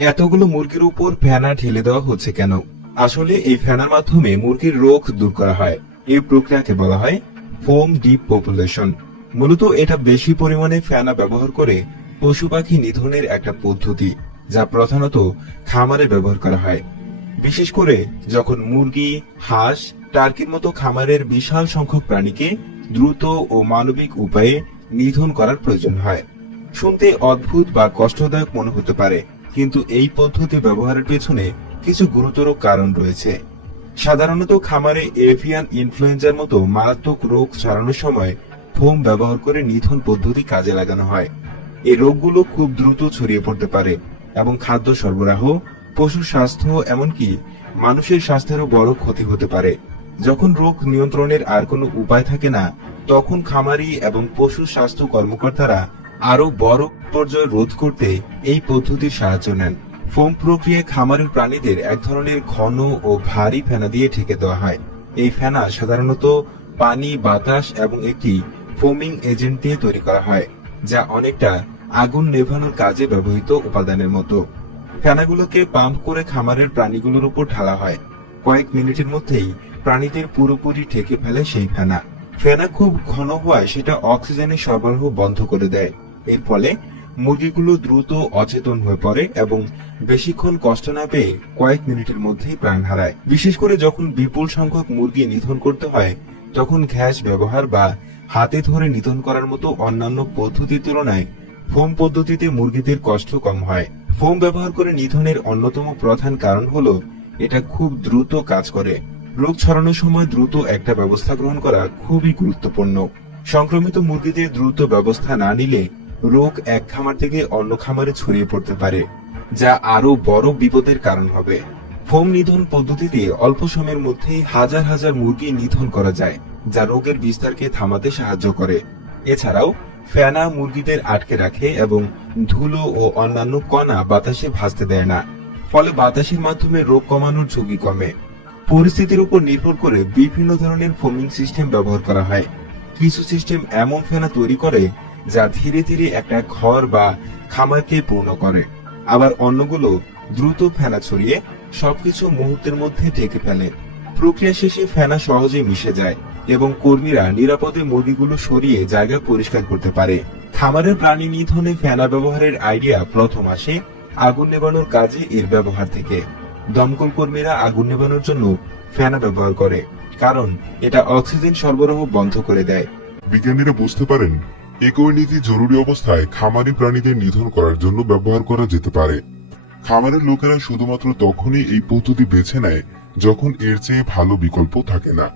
এতগুলো মুরগির উপর ফেনা ঢেলে দেওয়া হচ্ছে কেন? আসলে এই ফেনার মাধ্যমে মুরগির রোগ দূর করা হয়। এই প্রক্রিয়াকে বলা হয় ফোম ডিপপপুলেশন। মূলত এটা বেশি পরিমাণে ফেনা ব্যবহার করে পশু পাখি নিধনের একটা পদ্ধতি, যা প্রধানত খামারে ব্যবহার করা হয়। বিশেষ করে যখন মুরগি, হাঁস, টার্কির মতো খামারের বিশাল সংখ্যক প্রাণীকে দ্রুত ও মানবিক উপায়ে নিধন করার প্রয়োজন হয়। শুনতে অদ্ভুত বা কষ্টদায়ক মনে হতে পারে, কিন্তু এই পদ্ধতি ব্যবহারের পেছনে কিছু গুরুতর কারণ রয়েছে। সাধারণত খামারে এভিয়ান ইনফ্লুয়েঞ্জার মতো মারাত্মক রোগ ছড়ানোর সময় ফোম ব্যবহার করে নিধন পদ্ধতি কাজে লাগানো হয়। এই রোগগুলো খুব দ্রুত ছড়িয়ে পড়তে পারে এবং খাদ্য সরবরাহ, পশুর স্বাস্থ্য, এমনকি মানুষের স্বাস্থ্যেরও বড় ক্ষতি হতে পারে। যখন রোগ নিয়ন্ত্রণের আর কোনো উপায় থাকে না, তখন খামারি এবং পশু স্বাস্থ্য কর্মকর্তারা আরো বড় বিপর্যয় রোধ করতে এই পদ্ধতির সাহায্য নেন। ফোম প্রক্রিয়ায় খামারের প্রাণীদের এক ধরনের ঘন ও ভারী ফেনা দিয়ে ঢেকে দেওয়া হয়। এই ফেনা সাধারণত পানি, বাতাস এবং একটি ফোমিং এজেন্ট দিয়ে তৈরি করা হয়, যা অনেকটা আগুন নেভানোর কাজে ব্যবহৃত উপাদানের মতো। ফেনাগুলোকে পাম্প করে খামারের প্রাণীগুলোর উপর ঢালা হয়। কয়েক মিনিটের মধ্যেই প্রাণীদের পুরোপুরি ঢেকে ফেলে সেই ফেনা। ফেনা খুব ঘন হওয়ায় সেটা অক্সিজেনের সরবরাহ বন্ধ করে দেয়। এর ফলে মুরগিগুলো দ্রুত অচেতন হয়ে পড়ে এবং বেশিক্ষণ কষ্ট না পেয়ে কয়েক মিনিটের মধ্যেই প্রাণ হারায়। বিশেষ করে যখন বিপুল সংখ্যক মুরগি নিধন করতে হয়, তখন গ্যাস ব্যবহার বা হাতে ধরে নিধন করার মতো অন্যান্য পদ্ধতির তুলনায় ফোম পদ্ধতিতে মুরগিদের কষ্ট কম হয়। ফোম ব্যবহার করে নিধনের অন্যতম প্রধান কারণ হলো এটা খুব দ্রুত কাজ করে। রোগ ছড়ানোর সময় দ্রুত একটা ব্যবস্থা গ্রহণ করা খুবই গুরুত্বপূর্ণ। সংক্রমিত মুরগিদের দ্রুত ব্যবস্থা না নিলে রোগ এক খামার থেকে অন্য খামারে ছড়িয়ে পড়তে পারে, যা আরো বড় বিপদের কারণ হবে। ফোম নিধন পদ্ধতিতে অল্প সময়ের মধ্যেই হাজার হাজার মুরগি নিধন করা যায়, যা রোগের বিস্তারকে থামাতে সাহায্য করে। এছাড়াও ফেনা মুরগিদের আটকে রাখে এবং ধুলো ও অন্যান্য কণা বাতাসে ভাসতে দেয় না, ফলে বাতাসের মাধ্যমে রোগ কমানোর ঝুঁকি কমে। পরিস্থিতির উপর নির্ভর করে বিভিন্ন ধরনের ফোমিং সিস্টেম ব্যবহার করা হয়। কিছু সিস্টেম এমন ফেনা তৈরি করে যা ধীরে ধীরে একটা ঘর বা খামারকে পূর্ণ করে, আবার অন্যগুলো দ্রুত ফেনা ছড়িয়ে সবকিছু মুহূর্তের মধ্যে ঢেকে ফেলে। প্রক্রিয়া শেষে ফেনা সহজে মিশে যায় এবং কর্মীরা নিরাপদে মুরগিগুলো সরিয়ে জায়গা পরিষ্কার করতে পারে। খামারের প্রাণী নিধনে ফেনা ব্যবহারের আইডিয়া প্রথম আসে আগুন নেভানোর কাজে এর ব্যবহার থেকে। দমকল কর্মীরা আগুন নেভানোর জন্য ফেনা ব্যবহার করে, কারণ এটা অক্সিজেন সরবরাহ বন্ধ করে দেয়। বিজ্ঞানীরা বুঝতে পারেন একই নীতি জরুরি অবস্থায় খামারি প্রাণীদের নিধন করার জন্য ব্যবহার করা যেতে পারে। খামারের লোকেরা শুধুমাত্র তখনই এই পদ্ধতি বেছে নেয় যখন এর চেয়ে ভালো বিকল্প থাকে না।